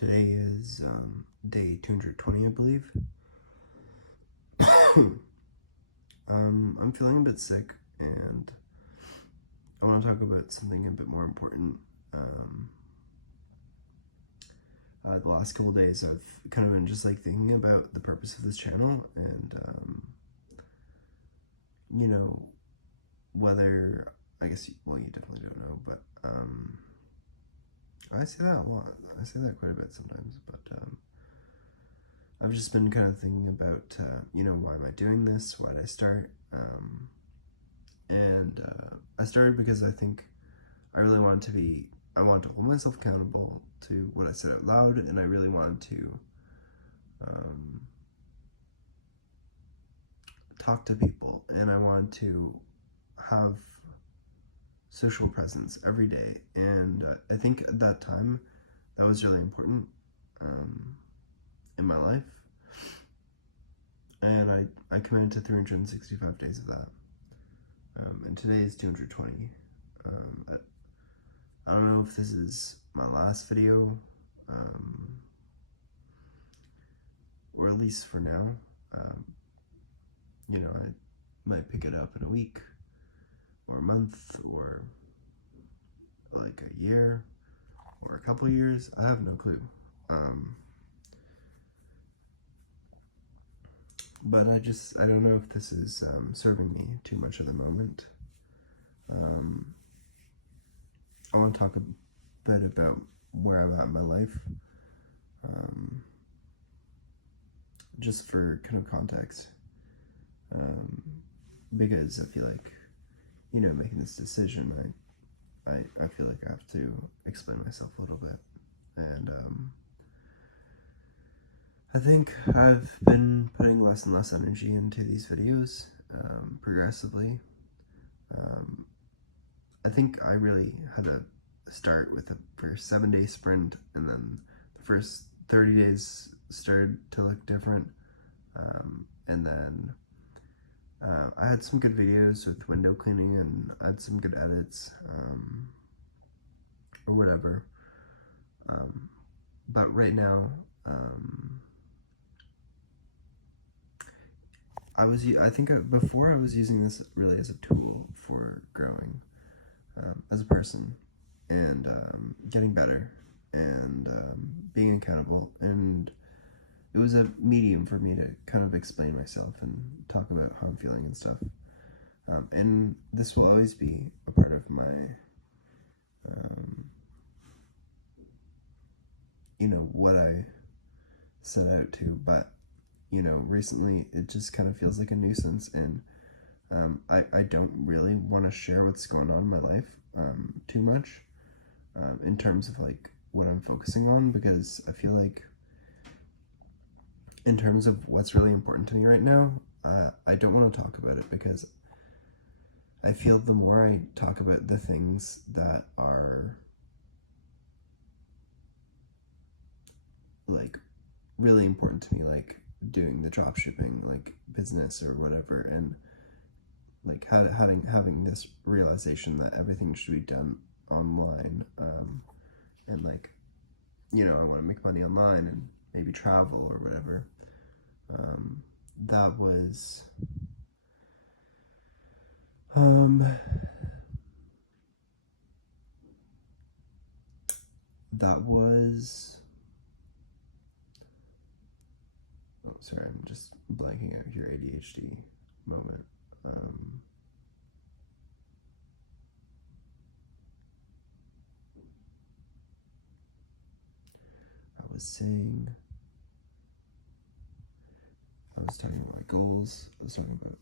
Today is day 220, I believe. I'm feeling a bit sick, and I want to talk about something a bit more important. The last couple days I've kind of been just like thinking about the purpose of this channel, and whether, I guess, you definitely don't know, but I say that a lot. I say that quite a bit sometimes, but I've just been kind of thinking about, why am I doing this? Why did I start? And I started because I think I really wanted I wanted to hold myself accountable to what I said out loud, and I really wanted to talk to people, and I wanted to have social presence every day. And I think at that time that was really important in my life, and I committed to 365 days of that, and today is 220. I don't know if this is my last video, or at least for now. I might pick it up in a week, or a month, or like a year, or a couple years. I have no clue. But I don't know if this is serving me too much at the moment. I want to talk a bit about where I'm at in my life, just for kind of context, because I feel like, making this decision, I feel like I have to explain myself a little bit, and I think I've been putting less and less energy into these videos, progressively. I think I really had to start with a first 7-day sprint, and then the first 30 days started to look different, and then I had some good videos with window cleaning, and I had some good edits, or whatever, but right now, before I was using this really as a tool for growing as a person, and getting better, and being accountable, and it was a medium for me to kind of explain myself and talk about how I'm feeling and stuff, and this will always be a part of my what I set out to, but recently it just kind of feels like a nuisance, and I don't really want to share what's going on in my life too much, in terms of like what I'm focusing on, because I feel like in terms of what's really important to me right now, I don't want to talk about it, because I feel the more I talk about the things that are like really important to me, like doing the drop shipping like business or whatever, and like having this realization that everything should be done online, and like I want to make money online and maybe travel or whatever, that was oh, sorry, I'm just blanking out your ADHD moment. I was talking about my goals. I was talking about,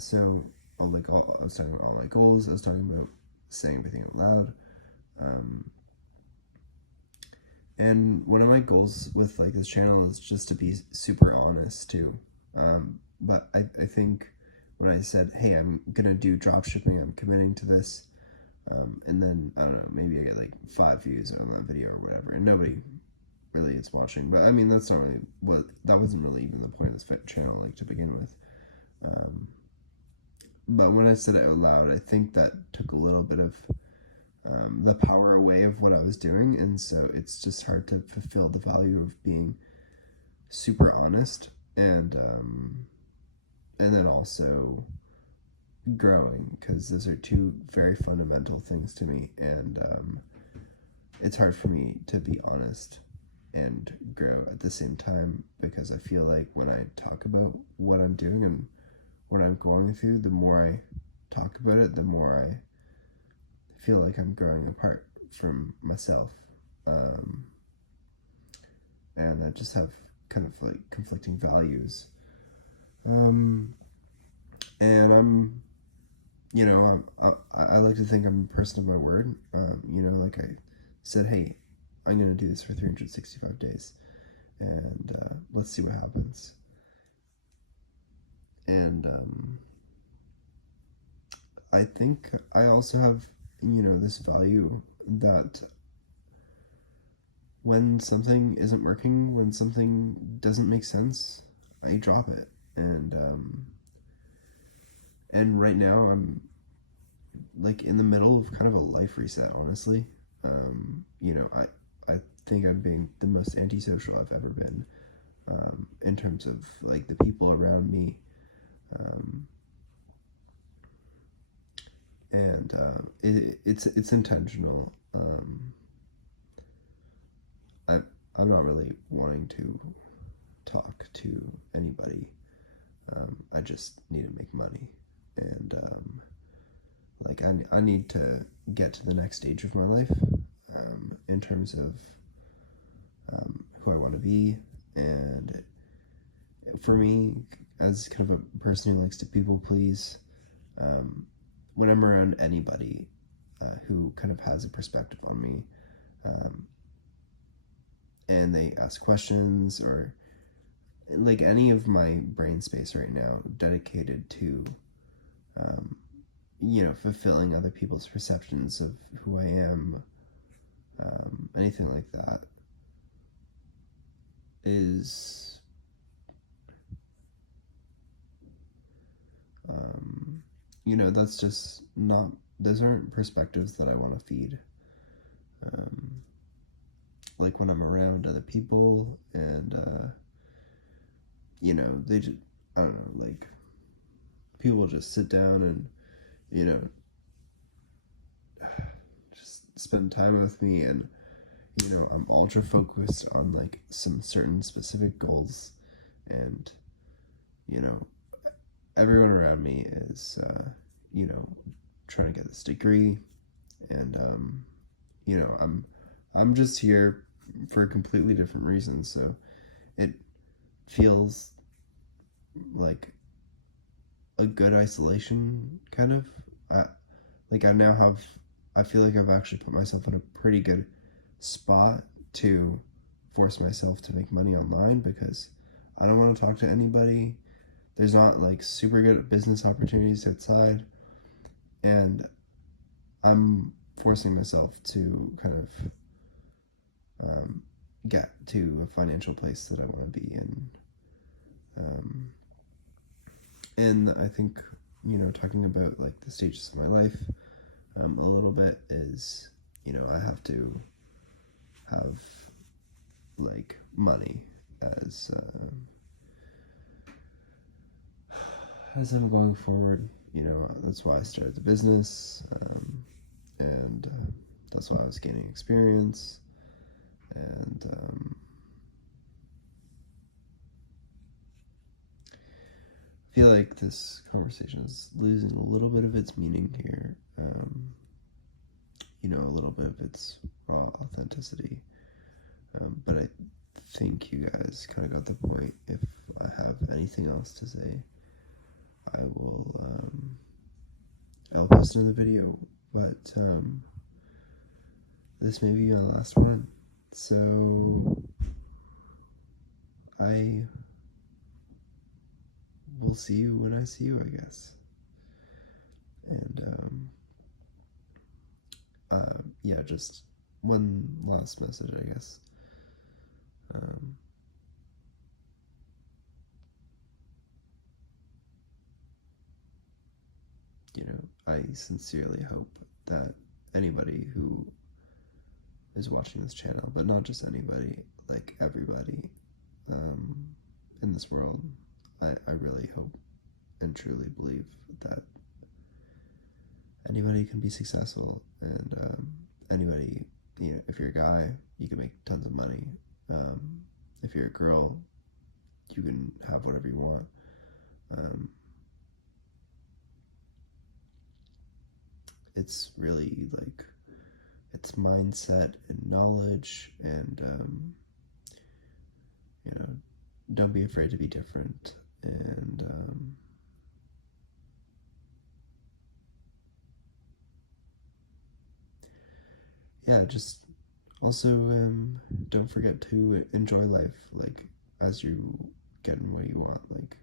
so I was talking about all my goals. I was talking about saying everything out loud. And one of my goals with like this channel is just to be super honest too. But I think when I said, hey, I'm gonna do drop shipping, I'm committing to this, and then I don't know, maybe I get like 5 views on that video or whatever, and nobody really is watching. But I mean, that wasn't really even the point of this channel, like, to begin with. But when I said it out loud, I think that took a little bit of the power away of what I was doing, and so it's just hard to fulfill the value of being super honest and then also growing, because those are two very fundamental things to me, and it's hard for me to be honest and grow at the same time, because I feel like when I talk about what I'm doing and what I'm going through, the more I talk about it, the more I feel like I'm growing apart from myself, and I just have kind of like conflicting values, and I like to think I'm a person of my word. Like I said, hey, I'm gonna do this for 365 days, and let's see what happens. And I think I also have, this value that when something isn't working, when something doesn't make sense, I drop it. And right now I'm like in the middle of kind of a life reset, honestly. I think I'm being the most antisocial I've ever been, in terms of like the people around me. And it's intentional. I'm not really wanting to talk to anybody. I just need to make money, and like I need to get to the next stage of my life, in terms of who I want to be, and for me, as kind of a person who likes to people please, when I'm around anybody who kind of has a perspective on me, and they ask questions, or like any of my brain space right now dedicated to fulfilling other people's perceptions of who I am, anything like that is that's just not, those aren't perspectives that I want to feed. Like when I'm around other people, and they just, I don't know, like people just sit down and just spend time with me, and I'm ultra focused on like some certain specific goals, and everyone around me is trying to get this degree, and I'm just here for a completely different reason, so it feels like a good isolation, kind of. Like I feel like I've actually put myself in a pretty good spot to force myself to make money online, because I don't want to talk to anybody. There's not like super good business opportunities outside, and I'm forcing myself to kind of get to a financial place that I want to be in. And I think, talking about like the stages of my life a little bit is, I have to have like money as I'm going forward. That's why I started the business, and that's why I was gaining experience, and I feel like this conversation is losing a little bit of its meaning here, a little bit of its raw authenticity, but I think you guys kind of got the point. If I have anything else to say, I will I'll post another video, but this may be my last one, so I will see you when I see you, I guess. And yeah, just one last message, I guess. I sincerely hope that anybody who is watching this channel, but not just anybody, like everybody in this world. I really hope and truly believe that anybody can be successful, and anybody, you know, if you're a guy, you can make tons of money. If you're a girl, you can have whatever you want. It's really like, it's mindset and knowledge, and you know, don't be afraid to be different, and yeah, just also don't forget to enjoy life, like, as you get in what you want. Like,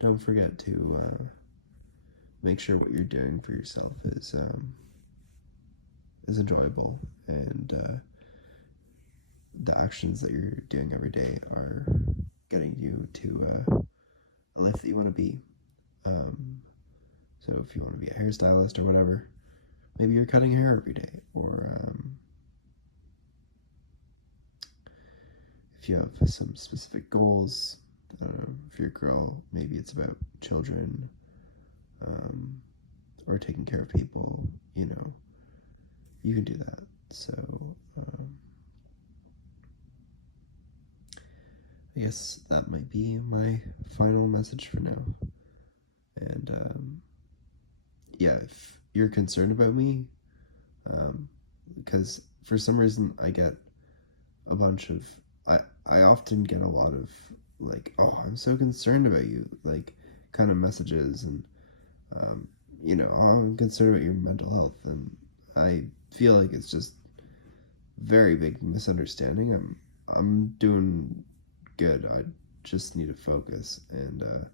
don't forget to make sure what you're doing for yourself is enjoyable, and the actions that you're doing every day are getting you to a life that you want to be. So if you want to be a hairstylist or whatever, maybe you're cutting hair every day, or if you have some specific goals, if you're a girl, maybe it's about children, or taking care of people, you know, you can do that. So I guess that might be my final message for now. And yeah, if you're concerned about me, because for some reason I get a bunch of, I often get a lot of like, oh, I'm so concerned about you, like, kind of messages, and you know, oh, I'm concerned about your mental health, and I feel like it's just very big misunderstanding. I'm doing good. I just need to focus, and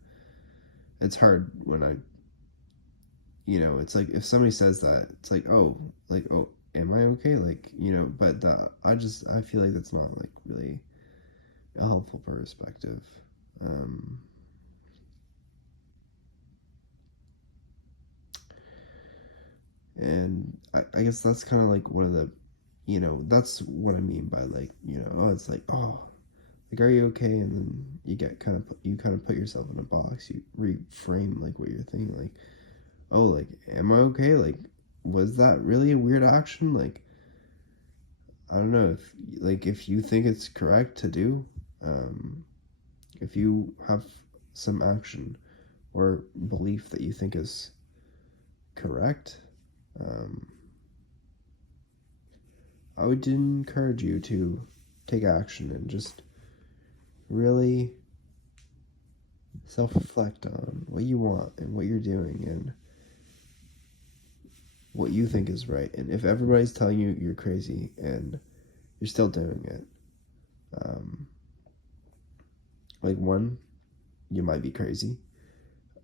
it's hard when I, you know, it's like if somebody says that, it's like, oh, like, oh, am I okay? Like, you know, but I feel like that's not like really a helpful perspective. Um, and I guess that's kind of like one of the, you know, that's what I mean by, like, you know, oh, it's like, oh, like, are you okay? And then you get kind of, you kind of put yourself in a box. You reframe like what you're thinking, like, oh, like, am I okay? Like, was that really a weird action? Like, I don't know if, like, if you think it's correct to do, if you have some action or belief that you think is correct, um, I would encourage you to take action and just really self reflect on what you want and what you're doing and what you think is right. And if everybody's telling you you're crazy and you're still doing it, like, one, you might be crazy.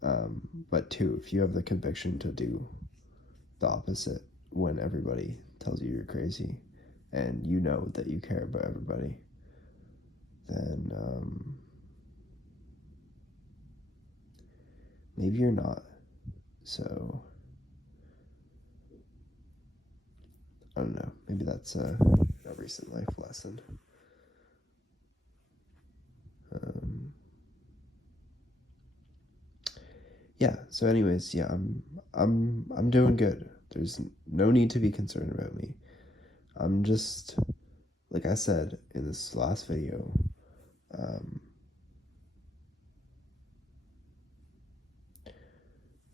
But two, if you have the conviction to do the opposite when everybody tells you you're crazy, and you know that you care about everybody, then maybe you're not. So I don't know. Maybe that's a recent life lesson. Yeah. So, anyways, yeah, I'm doing good. There's no need to be concerned about me. I'm just, like I said in this last video,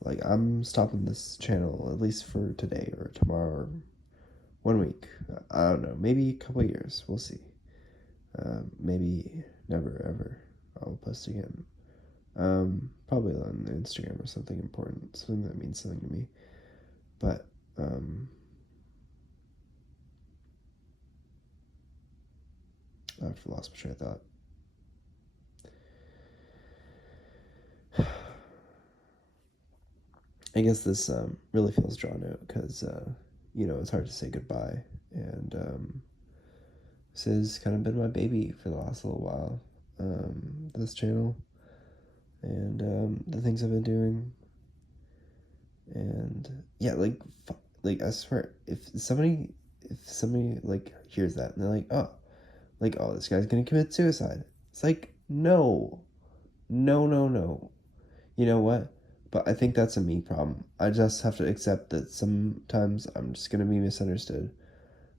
like, I'm stopping this channel at least for today or tomorrow or 1 week. I don't know. Maybe a couple years. We'll see. Maybe never ever I'll post again. Probably on Instagram or something important, something that means something to me. But I've lost my train of thought. I guess this really feels drawn out because you know, it's hard to say goodbye, and this has kind of been my baby for the last little while. This channel and the things I've been doing, and yeah, like I swear, if somebody if somebody like hears that and they're like, oh, this guy's gonna commit suicide. It's like, no, no, no, no. You know what? But I think that's a me problem. I just have to accept that sometimes I'm just gonna be misunderstood,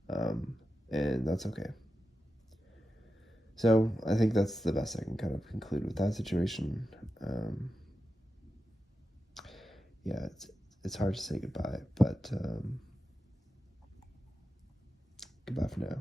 um, and that's okay. So I think that's the best I can kind of conclude with that situation. Yeah, it's hard to say goodbye, but goodbye for now.